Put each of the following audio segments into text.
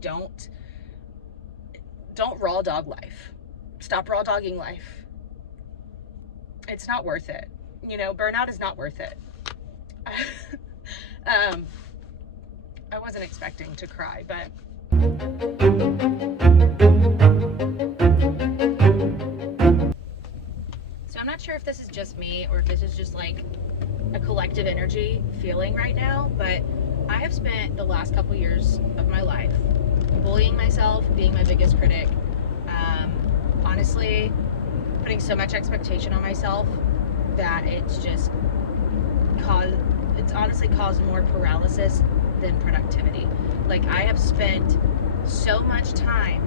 don't raw dog life. Stop raw dogging life. It's not worth it. You know, burnout is not worth it. I wasn't expecting to cry, but so I'm not sure if this is just me or if this is just like a collective energy feeling right now, but I have spent the last couple years of my life bullying myself, being my biggest critic, honestly putting so much expectation on myself that it's honestly caused more paralysis than productivity. Like, I have spent so much time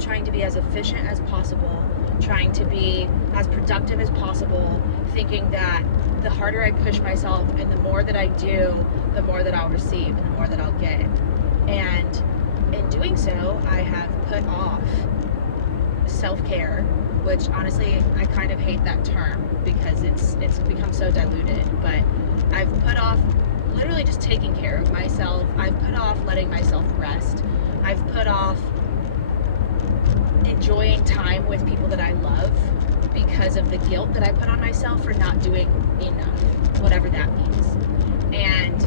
trying to be as efficient as possible, trying to be as productive as possible, thinking that the harder I push myself and the more that I do, the more that I'll receive and the more that I'll get. And in doing so, I have put off self-care, which honestly I kind of hate that term because it's become so diluted, but I've put off literally just taking care of myself. I've put off letting myself rest. I've put off enjoying time with people that I love because of the guilt that I put on myself for not doing enough, whatever that means. And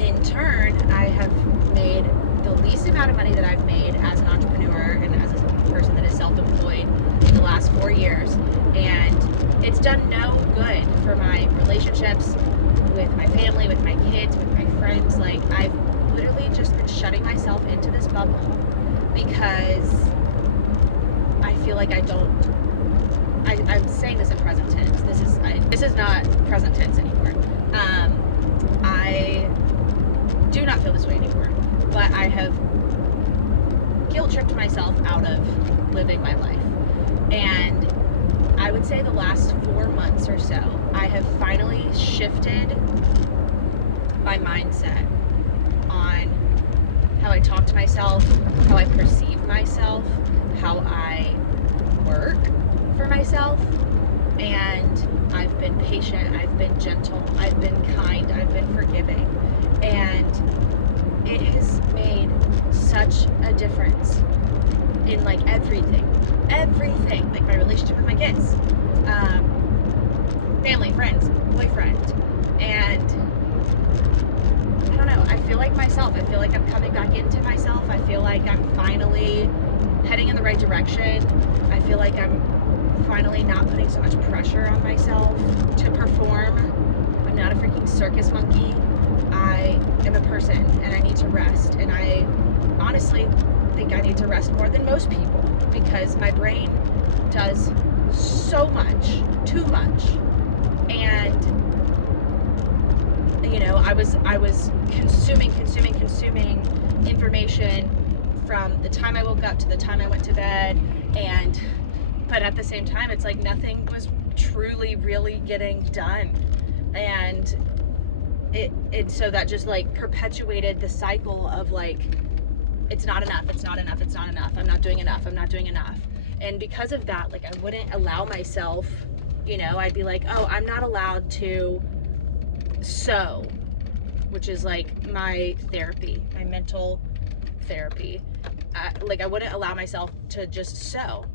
in turn, I have made the least amount of money that I've made as an entrepreneur and as a person that is self-employed in the last 4 years. And it's done no good for my relationships with my family, with my kids, with my friends. Like, I've literally just been shutting myself into this bubble because I feel like I'm saying this in present tense. This is not present tense anymore. I do not feel this way anymore, but I have guilt tripped myself out of living my life. And I would say the last 4 months or so, I have finally shifted my mindset on how I talk to myself, how I perceive myself, how I work for myself. And I've been patient, I've been gentle, I've been kind, I've been forgiving. And it has made such a difference in like everything, like my relationship with my kids, family, friends, boyfriend, and I don't know, I feel like myself. I feel like I'm coming back into myself. I feel like I'm finally heading in the right direction. I feel like I'm finally not putting so much pressure on myself to perform. I'm not a freaking circus monkey. I am a person and I need to rest, and I honestly think I need to rest more than most people because my brain does so much, too much. And you know, I was consuming information from the time I woke up to the time I went to bed, but at the same time it's like nothing was truly really getting done. And it so that just like perpetuated the cycle of like, it's not enough, I'm not doing enough. And because of that, like, I wouldn't allow myself, you know, I'd be like, oh, I'm not allowed to sew, which is like my therapy, my mental therapy. Like, I wouldn't allow myself to just sew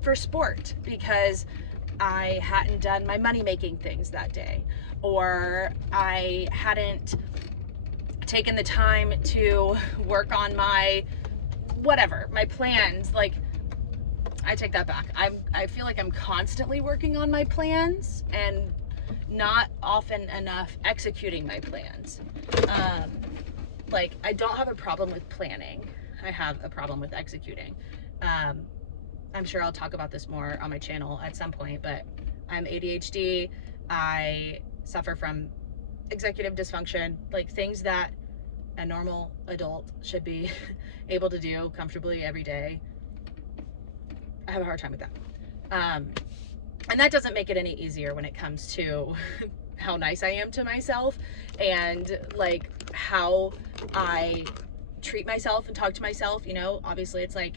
for sport because I hadn't done my money-making things that day, or I hadn't taken the time to work on my whatever, my plans. Like, I take that back. I feel like I'm constantly working on my plans and not often enough executing my plans. Like, I don't have a problem with planning. I have a problem with executing. I'm sure I'll talk about this more on my channel at some point, but I'm ADHD. I suffer from executive dysfunction, like things that a normal adult should be able to do comfortably every day. I have a hard time with that. And that doesn't make it any easier when it comes to how nice I am to myself and like how I treat myself and talk to myself. You know, obviously it's like,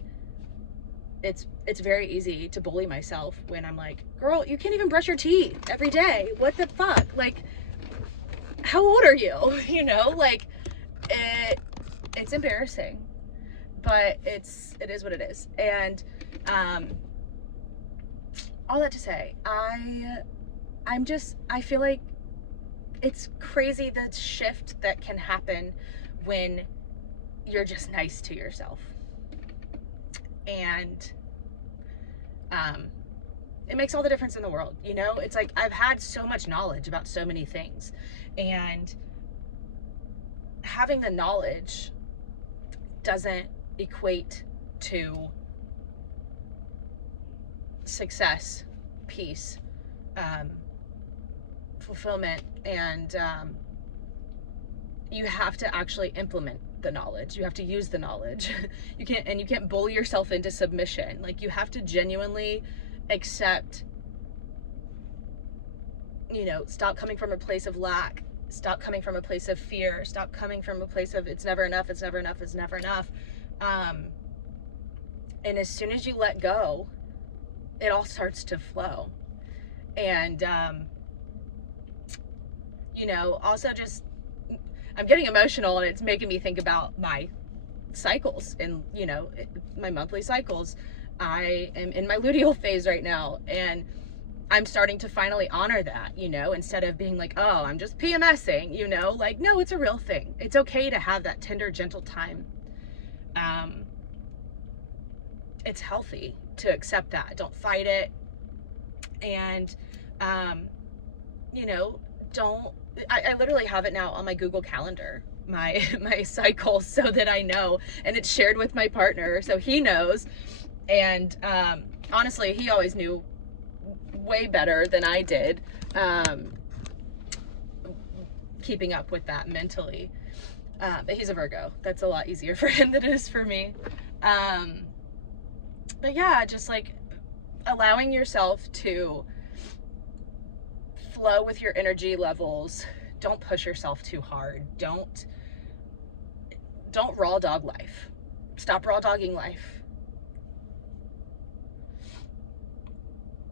it's very easy to bully myself when I'm like, girl, you can't even brush your teeth every day. What the fuck? Like, how old are you? You know, like, it's embarrassing. but it is what it is. And all that to say, I feel like it's crazy the shift that can happen when you're just nice to yourself. And it makes all the difference in the world, you know? It's like I've had so much knowledge about so many things, and having the knowledge doesn't equate to success, peace, fulfillment, and you have to actually implement the knowledge. You have to use the knowledge. You can't bully yourself into submission. Like, you have to genuinely accept, you know, stop coming from a place of lack, stop coming from a place of fear, stop coming from a place of it's never enough, it's never enough, it's never enough. And as soon as you let go, it all starts to flow. And you know, also just, I'm getting emotional, and it's making me think about my cycles and, you know, my monthly cycles. I am in my luteal phase right now, and I'm starting to finally honor that, you know, instead of being like, oh, I'm just PMSing, you know, like, no, it's a real thing. It's okay to have that tender, gentle time. It's healthy to accept that. Don't fight it. And, you know, I literally have it now on my Google Calendar, my cycle, so that I know, and it's shared with my partner, so he knows. And honestly, he always knew way better than I did, keeping up with that mentally. But he's a Virgo. That's a lot easier for him than it is for me. But yeah, just like allowing yourself to flow with your energy levels. Don't push yourself too hard. Don't raw dog life. Stop raw dogging life.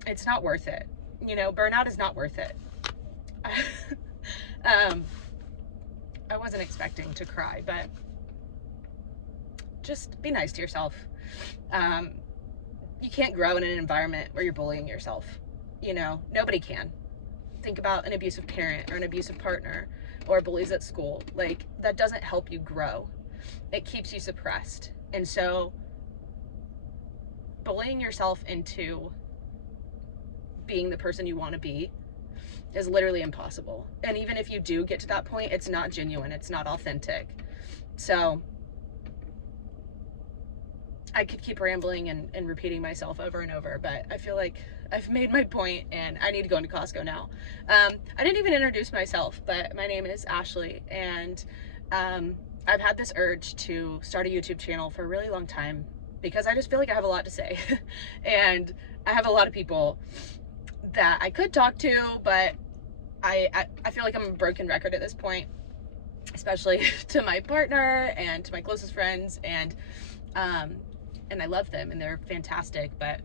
It's not worth it. You know, burnout is not worth it. I wasn't expecting to cry, but just be nice to yourself. You can't grow in an environment where you're bullying yourself. You know, nobody can. Think about an abusive parent or an abusive partner or bullies at school. Like, that doesn't help you grow. It keeps you suppressed. And so bullying yourself into being the person you want to be is literally impossible. And even if you do get to that point, it's not genuine. It's not authentic. So I could keep rambling and repeating myself over and over, but I feel like I've made my point, and I need to go into Costco now. I didn't even introduce myself, but my name is Ashley, and I've had this urge to start a YouTube channel for a really long time because I just feel like I have a lot to say. And I have a lot of people that I could talk to, but I feel like I'm a broken record at this point, especially to my partner and to my closest friends, and I love them and they're fantastic, but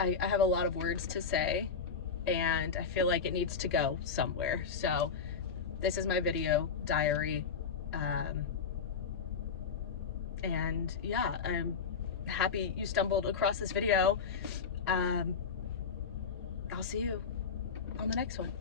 I have a lot of words to say, and I feel like it needs to go somewhere. So this is my video diary, and yeah, I'm happy you stumbled across this video. I'll see you on the next one.